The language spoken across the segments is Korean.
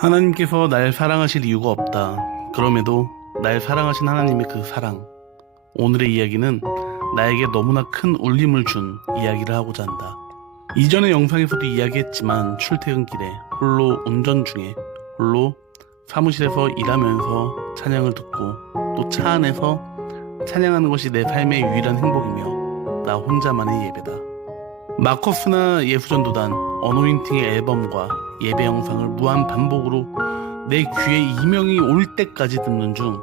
하나님께서 날 사랑하실 이유가 없다. 그럼에도 날 사랑하신 하나님의 그 사랑. 오늘의 이야기는 나에게 너무나 큰 울림을 준 이야기를 하고자 한다. 이전의 영상에서도 이야기했지만 출퇴근길에 홀로 운전 중에 홀로 사무실에서 일하면서 찬양을 듣고 또 차 안에서 찬양하는 것이 내 삶의 유일한 행복이며 나 혼자만의 예배다. 마커스나 예수전도단 어노인팅의 앨범과 예배 영상을 무한 반복으로 내 귀에 이명이 올 때까지 듣는 중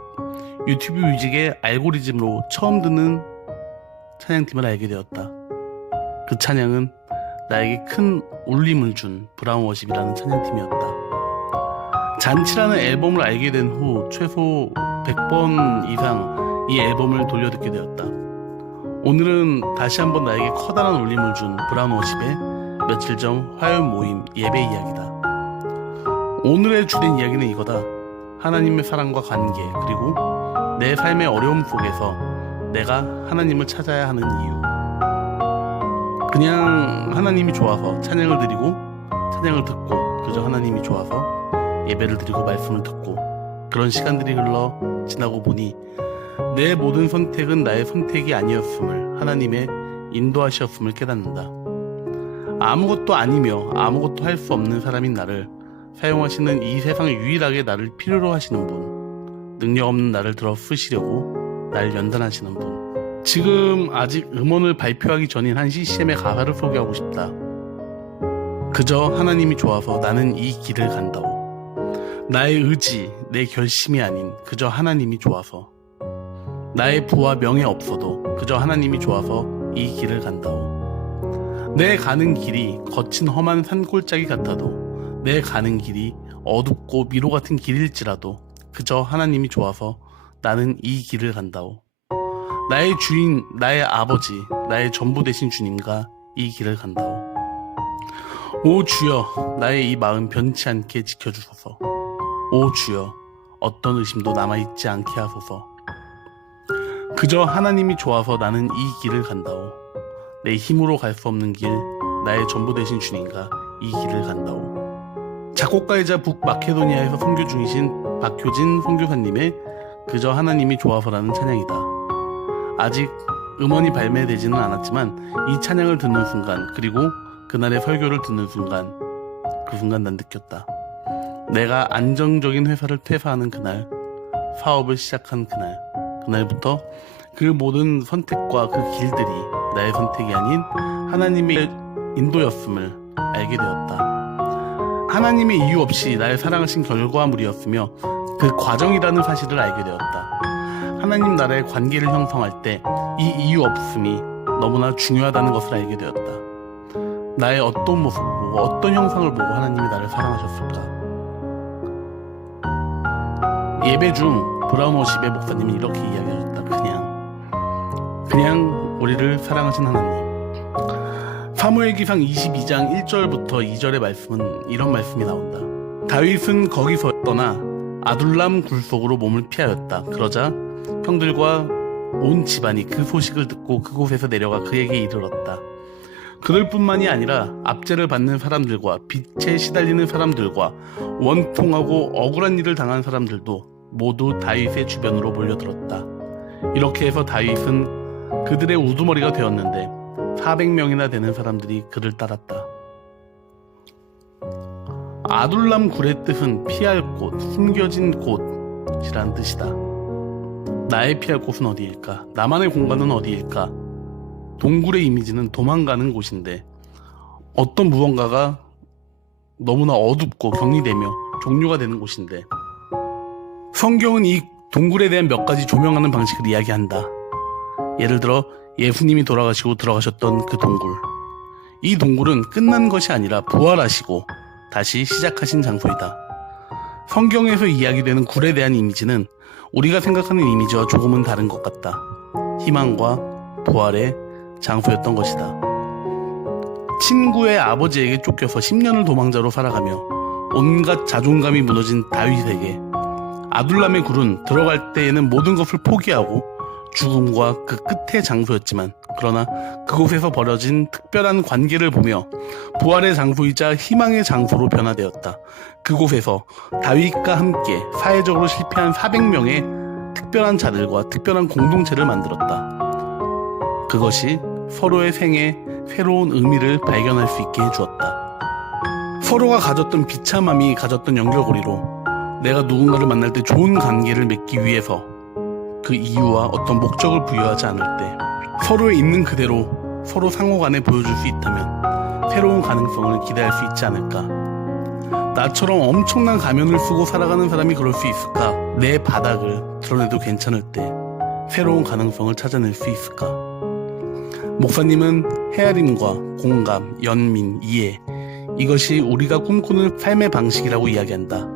유튜브 뮤직의 알고리즘으로 처음 듣는 찬양팀을 알게 되었다. 그 찬양은 나에게 큰 울림을 준 브라운 워십이라는 찬양팀이었다. 잔치라는 앨범을 알게 된 후 최소 100번 이상 이 앨범을 돌려듣게 되었다. 오늘은 다시 한번 나에게 커다란 울림을 준 브라운 워십의 며칠 전 화요일 모임 예배 이야기다. 오늘의 주된 이야기는 이거다. 하나님의 사랑과 관계, 그리고 내 삶의 어려움 속에서 내가 하나님을 찾아야 하는 이유. 그냥 하나님이 좋아서 찬양을 드리고 찬양을 듣고 그저 하나님이 좋아서 예배를 드리고 말씀을 듣고 그런 시간들이 흘러 지나고 보니 내 모든 선택은 나의 선택이 아니었음을, 하나님의 인도하셨음을 깨닫는다. 아무것도 아니며 아무것도 할 수 없는 사람인 나를 사용하시는 이 세상 유일하게 나를 필요로 하시는 분, 능력 없는 나를 들어 쓰시려고 날 연단하시는 분. 지금 아직 음원을 발표하기 전인 한 CCM의 가사를 소개하고 싶다. 그저 하나님이 좋아서 나는 이 길을 간다오. 나의 의지, 내 결심이 아닌 그저 하나님이 좋아서. 나의 부와 명예 없어도 그저 하나님이 좋아서 이 길을 간다오. 내 가는 길이 거친 험한 산골짜기 같아도, 내 가는 길이 어둡고 미로 같은 길일지라도 그저 하나님이 좋아서 나는 이 길을 간다오. 나의 주인, 나의 아버지, 나의 전부 되신 주님과 이 길을 간다오. 오 주여, 나의 이 마음 변치 않게 지켜주소서. 오 주여, 어떤 의심도 남아있지 않게 하소서. 그저 하나님이 좋아서 나는 이 길을 간다오. 내 힘으로 갈 수 없는 길, 나의 전부 되신 주님과 이 길을 간다오. 작곡가이자 북마케도니아에서 선교 중이신 박효진 선교사님의 그저 하나님이 좋아서라는 찬양이다. 아직 음원이 발매되지는 않았지만 이 찬양을 듣는 순간, 그리고 그날의 설교를 듣는 순간, 그 순간 난 느꼈다. 내가 안정적인 회사를 퇴사하는 그날, 사업을 시작한 그날, 그날부터 그 모든 선택과 그 길들이 나의 선택이 아닌 하나님의 인도였음을 알게 되었다. 하나님의 이유 없이 날 사랑하신 결과물이었으며 그 과정이라는 사실을 알게 되었다. 하나님 나라의 관계를 형성할 때 이 이유 없음이 너무나 중요하다는 것을 알게 되었다. 나의 어떤 모습을 보고 어떤 형상을 보고 하나님이 나를 사랑하셨을까? 예배 중 브라운 워십의 목사님이 이렇게 이야기하셨다. 그냥 우리를 사랑하신 하나님. 사무엘기상 22장 1절부터 2절의 말씀은 이런 말씀이 나온다. 다윗은 거기서 떠나 아둘람 굴 속으로 몸을 피하였다. 그러자 형들과 온 집안이 그 소식을 듣고 그곳에서 내려가 그에게 이르렀다. 그들 뿐만이 아니라 압제를 받는 사람들과 빛에 시달리는 사람들과 원통하고 억울한 일을 당한 사람들도 모두 다윗의 주변으로 몰려들었다. 이렇게 해서 다윗은 그들의 우두머리가 되었는데 400명이나 되는 사람들이 그를 따랐다. 아둘람 굴의 뜻은 피할 곳, 숨겨진 곳이란 뜻이다. 나의 피할 곳은 어디일까? 나만의 공간은 어디일까? 동굴의 이미지는 도망가는 곳인데 어떤 무언가가 너무나 어둡고 격리되며 종류가 되는 곳인데 성경은 이 동굴에 대한 몇 가지 조명하는 방식을 이야기한다. 예를 들어 예수님이 돌아가시고 들어가셨던 그 동굴. 이 동굴은 끝난 것이 아니라 부활하시고 다시 시작하신 장소이다. 성경에서 이야기되는 굴에 대한 이미지는 우리가 생각하는 이미지와 조금은 다른 것 같다. 희망과 부활의 장소였던 것이다. 친구의 아버지에게 쫓겨서 10년을 도망자로 살아가며 온갖 자존감이 무너진 다윗에게 아둘람의 굴은 들어갈 때에는 모든 것을 포기하고 죽음과 그 끝의 장소였지만 그러나 그곳에서 벌어진 특별한 관계를 보며 부활의 장소이자 희망의 장소로 변화되었다. 그곳에서 다윗과 함께 사회적으로 실패한 400명의 특별한 자들과 특별한 공동체를 만들었다. 그것이 서로의 생에 새로운 의미를 발견할 수 있게 해주었다. 서로가 가졌던 비참함이 가졌던 연결고리로 내가 누군가를 만날 때 좋은 관계를 맺기 위해서 그 이유와 어떤 목적을 부여하지 않을 때 서로의 있는 그대로 서로 상호간에 보여줄 수 있다면 새로운 가능성을 기대할 수 있지 않을까. 나처럼 엄청난 가면을 쓰고 살아가는 사람이 그럴 수 있을까? 내 바닥을 드러내도 괜찮을 때 새로운 가능성을 찾아낼 수 있을까? 목사님은 헤아림과 공감, 연민, 이해, 이것이 우리가 꿈꾸는 삶의 방식이라고 이야기한다.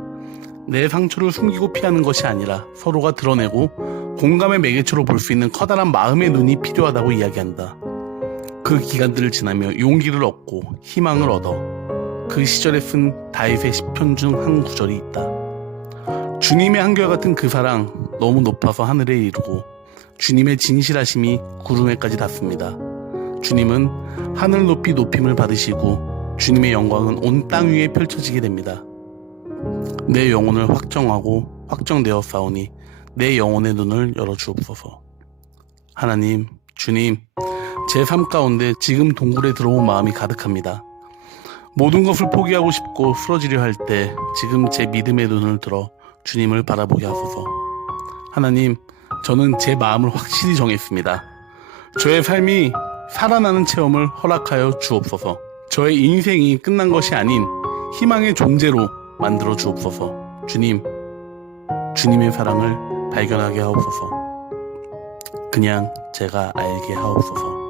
내 상처를 숨기고 피하는 것이 아니라 서로가 드러내고 공감의 매개체로 볼 수 있는 커다란 마음의 눈이 필요하다고 이야기한다. 그 기간들을 지나며 용기를 얻고 희망을 얻어 그 시절에 쓴 다윗의 시편 중 한 구절이 있다. 주님의 한결같은 그 사랑 너무 높아서 하늘에 이르고 주님의 진실하심이 구름에까지 닿습니다. 주님은 하늘 높이 높임을 받으시고 주님의 영광은 온 땅 위에 펼쳐지게 됩니다. 내 영혼을 확정하고 확정되어 싸우니 내 영혼의 눈을 열어주옵소서. 하나님, 주님, 제 삶 가운데 지금 동굴에 들어온 마음이 가득합니다. 모든 것을 포기하고 싶고 쓰러지려 할 때 지금 제 믿음의 눈을 들어 주님을 바라보게 하소서. 하나님, 저는 제 마음을 확실히 정했습니다. 저의 삶이 살아나는 체험을 허락하여 주옵소서. 저의 인생이 끝난 것이 아닌 희망의 존재로 만들어 주옵소서. 주님, 주님의 사랑을 발견하게 하옵소서. 그냥 제가 알게 하옵소서.